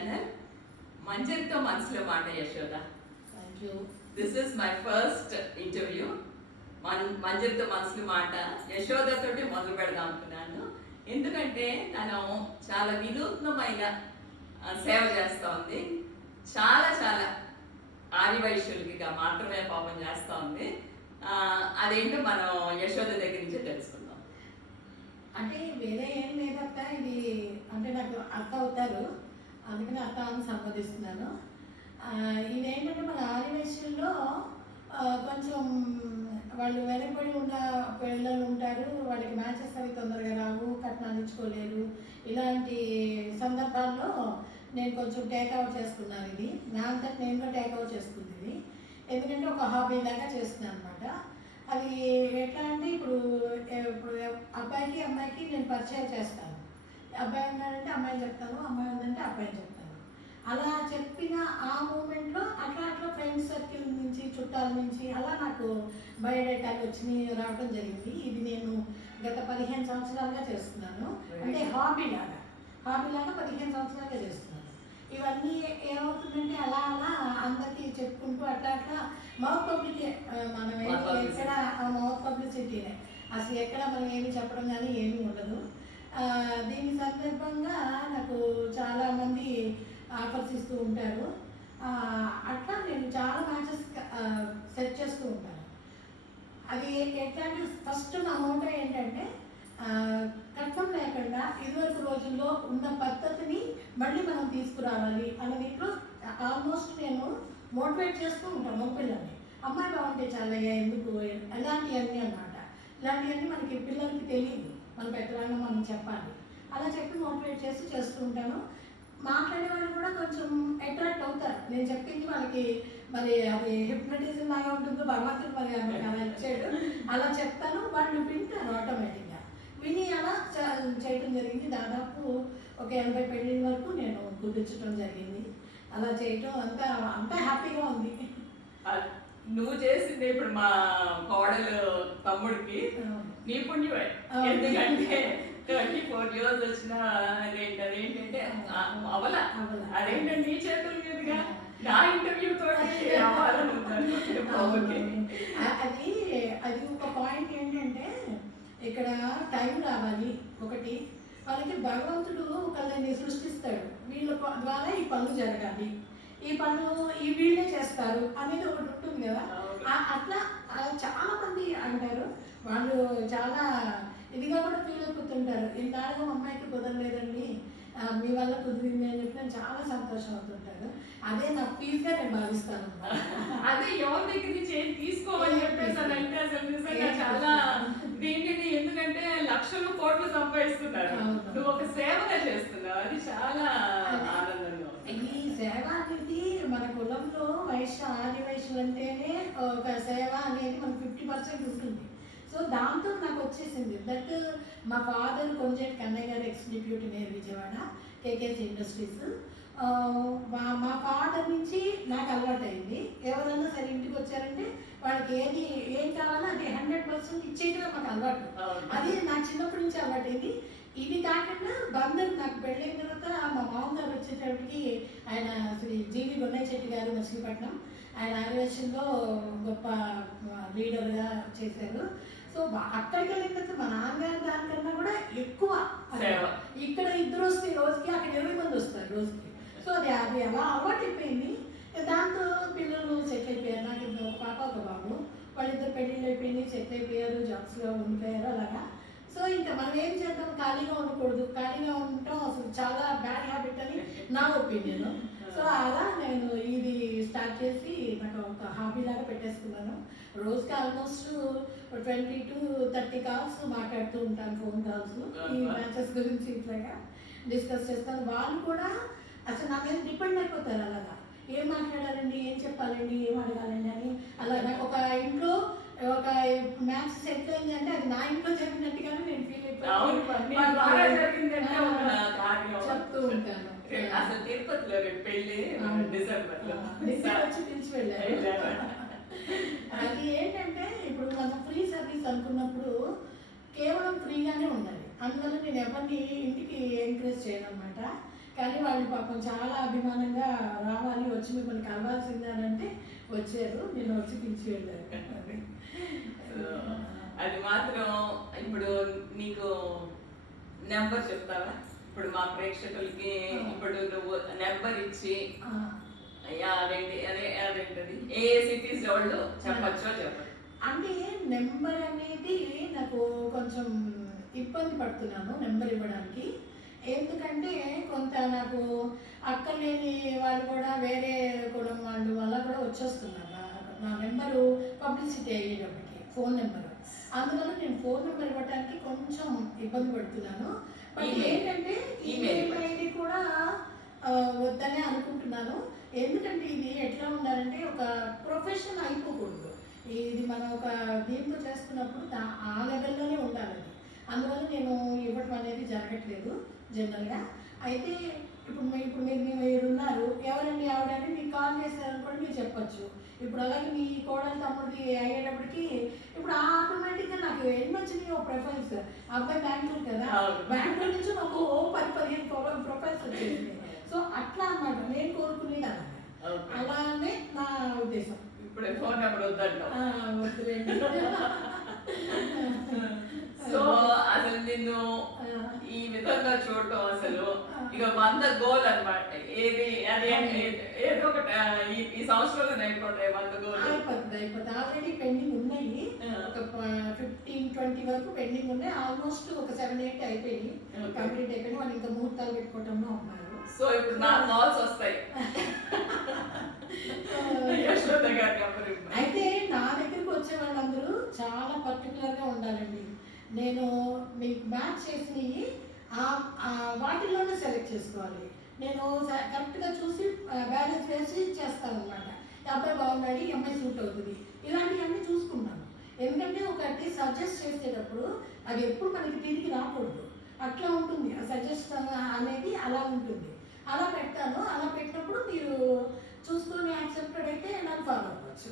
channel మంజరితో మనసులో మాట Yashoda. Thank you. This is my first interview. మంజరితో మనసులో మాట యశోద తోటి మొదలు పెడదాం అనుకున్నాను. ఎందుకంటే తను చాలా వినూత్నమైన సేవ చేస్తూ ఉంది. చాలా చాలా ఆదివైశ్యులకి మాత్రమే పాపం చేస్తూ ఉంది. అదేంటో మనం యశోద దగ్గర నుంచే తెలుసుకుందాం. అంటే వేరే ఏం లేదక్క, ఇది అంటే నాకు అక్క అవుతారు, అందుకని అక్క అని సంబోధిస్తున్నాను. ఇదేంటంటే మన ఆదివేశంలో కొంచెం వాళ్ళు వెనకబడి ఉన్న పిల్లలు ఉంటారు, వాళ్ళకి మ్యాచెస్ అవి తొందరగా రావు, కట్నాలు ఇచ్చుకోలేరు. ఇలాంటి సందర్భాల్లో నేను కొంచెం టేక్అవుట్ చేసుకున్నాను. ఇది నా అంతటి నేను టేక్అవుట్ చేసుకుంది ఇది, ఎందుకంటే ఒక హాబీ లాగా చేస్తున్నాను అనమాట. అది ఎట్లా అంటే ఇప్పుడు అబ్బాయికి అమ్మాయికి నేను పరిచయం చేస్తాను. అబ్బాయి ఉన్నాడంటే అమ్మాయిని చెప్తాను, అమ్మాయి ఉందంటే అబ్బాయిని చెప్తాను. అలా చెప్పిన ఆ మూమెంట్లో అట్లా అట్లా ఫ్రెండ్స్ సర్కిల్ నుంచి, చుట్టాల నుంచి అలా నాకు బయోడేటాలు వచ్చినాయి, రావడం జరిగింది. ఇది నేను గత 15 సంవత్సరాలుగా చేస్తున్నాను. అంటే హాబీలాగా 15 సంవత్సరాలుగా చేస్తున్నాను. ఇవన్నీ ఏమవుతుందంటే అలా అలా అందరికీ చెప్పుకుంటూ అట్లా అట్లా మౌత్ పబ్లిసిటీ, మనం ఎక్కడ మౌత్ పబ్లిసిటీనే, అసలు ఎక్కడ మనం ఏమి చెప్పడం కానీ ఏమీ ఉండదు. దీని సందర్భంగా నాకు చాలామంది ఆఫర్స్ ఇస్తూ ఉంటారు. అట్లా నేను చాలా మ్యాచెస్ సెట్ చేస్తూ ఉంటాను. అది ఎట్లా అంటే ఫస్ట్ నా మోటో ఏంటంటే కట్నం లేకుండా ఇదివరకు రోజుల్లో ఉన్న పద్ధతిని మళ్ళీ మనం తీసుకురావాలి అనే దీంట్లో ఆల్మోస్ట్ నేను మోటివేట్ చేస్తూ ఉంటాను మగపిల్లల్ని. అమ్మాయి బాగుంటే చాలయ్యా, ఎందుకు, ఇలాంటివన్నీ అన్నమాట. ఇలాంటివన్నీ మనకి పిల్లలకి తెలియదు, మన పెద్దవాళ్ళని మనం చెప్పాలి. అలా చెప్పి మోటివేట్ చేస్తూ ఉంటాను. మాట్లాడే వాళ్ళు కూడా కొంచెం అట్రాక్ట్ అవుతారు. నేను చెప్పింది వాళ్ళకి మరి అది హిప్నటిజం లాగా ఉంటుందో భగవంతుడు మరి అలా ఇచ్చాడు. అలా చెప్తాను, వాళ్ళు వింటారు ఆటోమేటిక్గా. విని అలా చేయడం జరిగింది. దాదాపు ఒక 80 పెళ్ళిళ్ళ వరకు నేను కుదిర్చడం జరిగింది. అలా చేయటం అంతా హ్యాపీగా ఉంది. నువ్వు చేసింది ఇప్పుడు మా కోడలు తమ్ముడికి నీ పుణ్యమే. ఎందుకంటే 24 years వచ్చిన అదేంటంటే అవల అదేంటంటే నీ చేతుల మీదుగా నా ఇంటర్వ్యూ తోటి అది ఒక పాయింట్ ఏంటంటే ఇక్కడ టైం రావాలి. ఒకటి వాళ్ళకి భగవంతుడు ఒకళ్ళని సృష్టిస్తాడు, వీళ్ళ ద్వారా ఈ పనులు జరగాలి, ఈ పనులు ఈ వీళ్ళే చేస్తారు అనేది ఒకటి ఉంటుంది కదా. అట్లా చాలా మంది అంటారు, వాళ్ళు చాలా ఇదిగా కూడా ఫీల్ అయిపోతుంటారు. ఇంతగా అమ్మాయికి కుదరలేదండి, మీ వల్ల కుదిరింది అని చెప్పి నేను చాలా సంతోషం అవుతుంటారు. అదే నా ఫీజ్గా నేను భావిస్తాను. అదే ఎవరి దగ్గర నుంచి తీసుకోవాలని చెప్పేసి అదంటే అసలు నిజంగా చాలా దీనిని, ఎందుకంటే లక్షలు కోట్లు సంపాదిస్తున్నారు, నువ్వు ఒక సేవగా చేస్తున్నావు, అది చాలా ఆనందంగా. ఈ సేవ అనేది మన కులంలో ఆది వయసులు అంటేనే ఒక సేవ అనేది మనకు 50% ఉంటుంది. సో దాంతో నాకు వచ్చేసింది. దట్ మా ఫాదర్ కొంచెం Kannaiah garu ex deputy mayor Vijayawada, KKC industries. మా ఫాదర్ నుంచి నాకు అలవాటు అయింది. ఎవరైనా సరే ఇంటికి వచ్చారంటే వాళ్ళకి ఏం కావాలో అది 100% ఇచ్చేయడం మాకు అలవాటు. అది నాకు చిన్నప్పటి నుంచి అలవాటైంది. ఇది కాకుండా బందరు నాకు పెళ్ళైన తర్వాత మా మామగారు వచ్చేటప్పటికి ఆయన శ్రీ జీవి గొన్నయ్య చెట్టి గారు మచిలీపట్నం, ఆయన ఆదివేశంలో గొప్ప లీడర్గా చేశారు. సో అక్కడికి వెళ్ళిన తర్వాత మా నాన్నగారి దానికన్నా కూడా ఎక్కువ ఇక్కడ 2 వస్తే రోజుకి, అక్కడ 20 మంది వస్తారు రోజుకి. సో అది అలా అలవాటు అయిపోయింది. దాంతో పిల్లలు సెటిల్ అయిపోయారు. నాకు ఒక పాప ఒక బాబు, వాళ్ళిద్దరు పెళ్ళిళ్ళు అయిపోయింది, సెటిల్ అయిపోయారు, జాబ్స్లో ఉండిపోయారు అలాగా. సో ఇంకా మనం ఏం చేద్దాం, ఖాళీగా ఉండకూడదు, ఖాళీగా ఉండటం అసలు చాలా బ్యాడ్ హ్యాబిట్ అని నా ఒపీనియన్. సో అలా నేను ఇది స్టార్ట్ చేసి నాకు ఒక హాబీ లాగా పెట్టేసుకున్నాను. రోజుకి ఆల్మోస్ట్ 20 to 30 కాల్స్ మాట్లాడుతూ ఉంటాను, ఫోన్ కాల్స్. ఈ మ్యాచెస్ గురించి ఇట్లాగా డిస్కస్ చేస్తాను. వాళ్ళు కూడా అసలు నా మీద డిపెండ్ అయిపోతారు. అలాగా ఏం మాట్లాడాలండి, ఏం చెప్పాలండి, ఏం అడగాలండి అని. అలా నాకు ఒక ఇంట్లో ఒక మ్యాచ్ సెట్ అయింది అంటే అది నా ఇంట్లో జరిగినట్టుగానే నేను ఫీల్ అయిపోయాను, చెప్తూ ఉంటాను. అసలు తిరుపతిలో పెళ్ళి డిసెంబర్లో వచ్చి పిలిచి వెళ్ళారు. అది ఏంటంటే ఇప్పుడు మనం ఫ్రీ సర్వీస్ అనుకున్నప్పుడు కేవలం ఫ్రీగానే ఉండాలి. అందువల్ల నేను ఎవరిని ఇంటికి ఎంకరేజ్ చేయను అనమాట. కానీ వాళ్ళు పాపం చాలా అభిమానంగా రావాలి, వచ్చి మిమ్మల్ని కలవాల్సిందే అని అంటే వచ్చారు. నేను వచ్చి పిలిచి వెళ్ళాను. అది మాత్రం ఇప్పుడు నీకు నెంబర్ చెప్తావా? ఇప్పుడు మా ప్రేక్షకులకి ఇప్పుడు నువ్వు నెంబర్ ఇచ్చి అదేంటది ఏ సిటీస్ వాళ్ళు చెప్పచ్చో చెప్పండి. అంటే నెంబర్ అనేది నాకు కొంచెం ఇబ్బంది పడుతున్నాను నెంబర్ ఇవ్వడానికి. ఎందుకంటే కొంత నాకు అక్కర్లేని వాళ్ళు కూడా వేరే కులం వాళ్ళు వల్ల కూడా వచ్చేస్తున్నారు నా నెంబరు పబ్లిసిటీ అయ్యేటప్పటికి ఫోన్ నెంబరు. అందువల్ల నేను ఫోన్ నెంబర్ ఇవ్వడానికి కొంచెం ఇబ్బంది పడుతున్నాను. బట్ ఏంటంటే ఈమెయిల్ ఐడి కూడా వద్దనే అనుకుంటున్నాను. ఎందుకంటే ఇది ఎట్లా ఉండాలంటే ఒక ప్రొఫెషన్ అయిపోకూడదు. ఇది మనం ఒక దీంతో చేస్తున్నప్పుడు ఆ లెవెల్లోనే ఉండాలండి. అందువల్ల నేను ఇవ్వటం అనేది జరగట్లేదు జనరల్గా. అయితే ఇప్పుడు మీరు ఉన్నారు, ఎవరండి ఆవిడని మీకు కాల్ చేశారనుకోండి, మీరు చెప్పచ్చు. ఇప్పుడు అలాగే మీ కోడలు తమ్ముడికి అయ్యేటప్పటికి ఇప్పుడు ఆటోమేటిక్గా నాకు ఎన్ని వచ్చినాయి ప్రొఫైల్స్. అబ్బాయి బెంగళూరు కదా, బెంగళూరు నుంచి నాకు 10-15 ప్రొఫైల్స్ వచ్చేసింది. సో అట్లా అన్నమాట నేను కోరుకునేది అలాగే. అలానే నా ఉద్దేశం. ఇప్పుడే ఫోన్ నెంబర్ వద్దంటావు. వద్దులేండి. సో అసలు నిన్ను ఈ విధంగా చూడటం అసలు ఇక 100 గోల్ అన్నమాట. ఏది అది ఏదో ఒకటి ఈ సంవత్సరంలో అయిపోతాయి 100 గోల్. అయిపోతుంది. ఆల్రెడీ పెండింగ్ ఉన్నాయి, ఒక 15-20 వరకు పెండింగ్ ఉన్నాయి. ఆల్మోస్ట్ ఒక 7-8 అయిపోయి కంప్లీట్ అయిపోయి వాళ్ళు ఇంకా ముహూర్తాలు పెట్టుకోవటంలో ఉన్నారు. సో ఇప్పుడు నా కాల్స్ వస్తాయి. అయితే నా దగ్గరికి వచ్చే వాళ్ళందరూ చాలా పర్టికులర్గా ఉండాలండి. నేను మీకు మ్యాచ్ చేసినవి వాటిల్లోనే సెలెక్ట్ చేసుకోవాలి. నేను కరెక్ట్గా చూసి బ్యాలెన్స్ వేసి చేస్తాను అనమాట. అబ్బాయి బాగున్నాడు, ఈ అమ్మాయి సూట్ అవుతుంది, ఇలాంటివన్నీ చూసుకుంటాను. ఎందుకంటే ఒకటి సజెస్ట్ చేసేటప్పుడు అది ఎప్పుడు మనకి తిరిగి రాకూడదు. అట్లా ఉంటుంది ఆ సజెస్ట్ అనేది, అలా ఉంటుంది. అలా పెడతాను. అలా పెట్టినప్పుడు మీరు చూసుకొని యాక్సెప్టెడ్ అయితే నన్ను ఫాలో అవ్వచ్చు.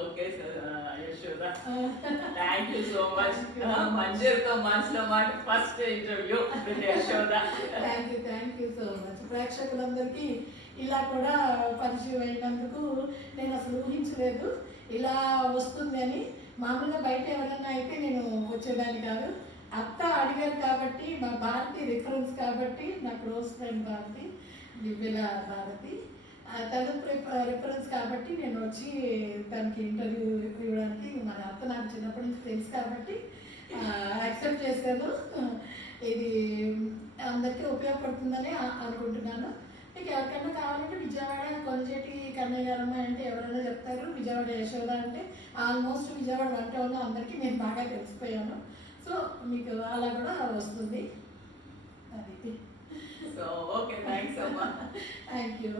Okay sir Yashoda, thank you so much. మంజరితో మనసులో మాట first interview with Yashoda. Thank you so much. ప్రేక్షకులందరికీ ఇలా కూడా పరిచయం అయినందుకు నేను అసలు ఊహించలేదు ఇలా వస్తుంది అని. మామూలుగా బయట ఎవరైనా అయితే నేను వచ్చేదాన్ని కాదు. అత్త అడిగారు కాబట్టి, మా భారతి రిఫరెన్స్ కాబట్టి, నా క్లోజ్ ఫ్రెండ్ భారతి, దివ్యల భారతి, తను రిఫరెన్స్ కాబట్టి నేను వచ్చి తనకి ఇంటర్వ్యూ ఇవ్వడానికి, మన అత్త నాకు చిన్నప్పటి నుంచి తెలుసు కాబట్టి యాక్సెప్ట్ చేశాను. ఇది అందరికీ ఉపయోగపడుతుందని అనుకుంటున్నాను. మీకు ఎవరికైనా కావాలంటే విజయవాడ కొంజేటి కన్నయ్య గారమ్మ అంటే ఎవరైనా చెప్తారు. విజయవాడ యశోద అంటే ఆల్మోస్ట్ విజయవాడ 1 టౌన్లో అందరికీ నేను బాగా తెలిసిపోయాను. సో మీకు అలా కూడా వస్తుంది. అది. సో ఓకే, థ్యాంక్స్ అమ్మా. Thank you.